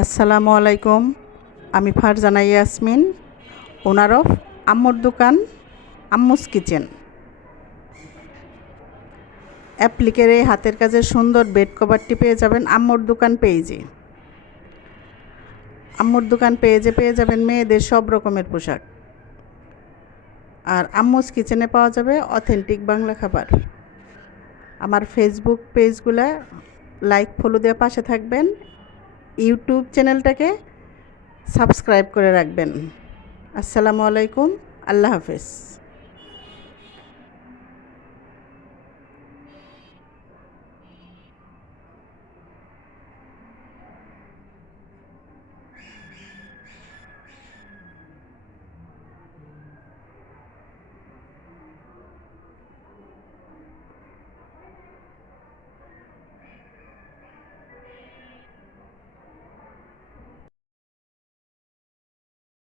আসসালামু আলাইকুম। আমি ফারজানা ইয়াসমিন, ওনার অফ আম্মুর দোকান, আম্মুস কিচেন। অ্যাপ্লিকের এই হাতের কাজের সুন্দর বেড কভারটি পেয়ে যাবেন আম্মুর দোকান পেয়েজে আম্মুর দোকান পেয়েজে পেয়ে যাবেন মেয়েদের সব রকমের পোশাক। আর আম্মুস কিচেনে পাওয়া যাবে অথেন্টিক বাংলা খাবার। আমার ফেসবুক পেজগুলো লাইক, ফলো দেওয়া পাশে থাকবেন। ইউটিউব চ্যানেলটাকে সাবস্ক্রাইব করে রাখবেন। আসসালামু আলাইকুম আল্লাহ হাফেজ।